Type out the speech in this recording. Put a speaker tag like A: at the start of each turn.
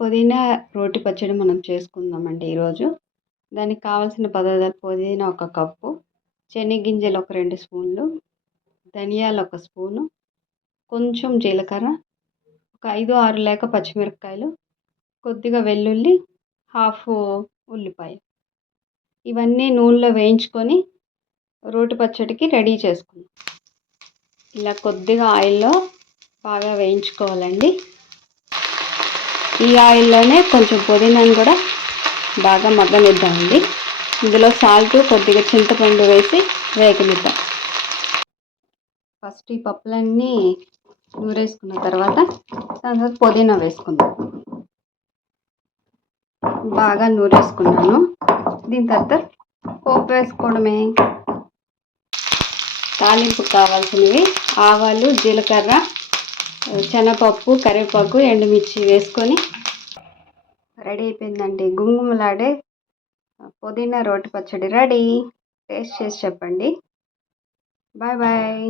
A: పుదీనా రోటి పచ్చడి మనం చేసుకుందామండి ఈరోజు. దానికి కావాల్సిన పదార్థాలు పుదీనా ఒక కప్పు శనగింజలు ఒక రెండు స్పూన్లు ధనియాలు ఒక స్పూను కొంచెం జీలకర్ర ఒక ఐదు ఆరు లేక పచ్చిమిరపకాయలు కొద్దిగా వెల్లుల్లి హాఫ్ ఉల్లిపాయ. ఇవన్నీ నూనెలో వేయించుకొని రోటి పచ్చడికి రెడీ చేసుకుందాం. ఇలా కొద్దిగా ఆయిల్లో బాగా వేయించుకోవాలండి. ఈ ఆయిల్లోనే కొంచెం పుదీనాను కూడా బాగా మగ్గనిద్దామండి. ఇందులో సాల్ట్ కొద్దిగా చింతపండు వేసి వేగనిద్దాం. ఫస్ట్ ఈ పప్పులన్నీ నూరేసుకున్న తర్వాత దాని తర్వాత పుదీనా వేసుకుందాం. బాగా నూరేసుకున్నాను. దీని తర్వాత పోపు వేసుకోవడమే. తాలింపు కావాల్సినవి ఆవాలు జీలకర్ర శనగపప్పు కరివేపాకు ఎండుమిర్చి వేసుకొని రెడీ అయిపోయిందండి. గుమగుమలాడే పుదీనా రోటి పచ్చడి రెడీ. టేస్ట్ చేసి చెప్పండి. Bye bye.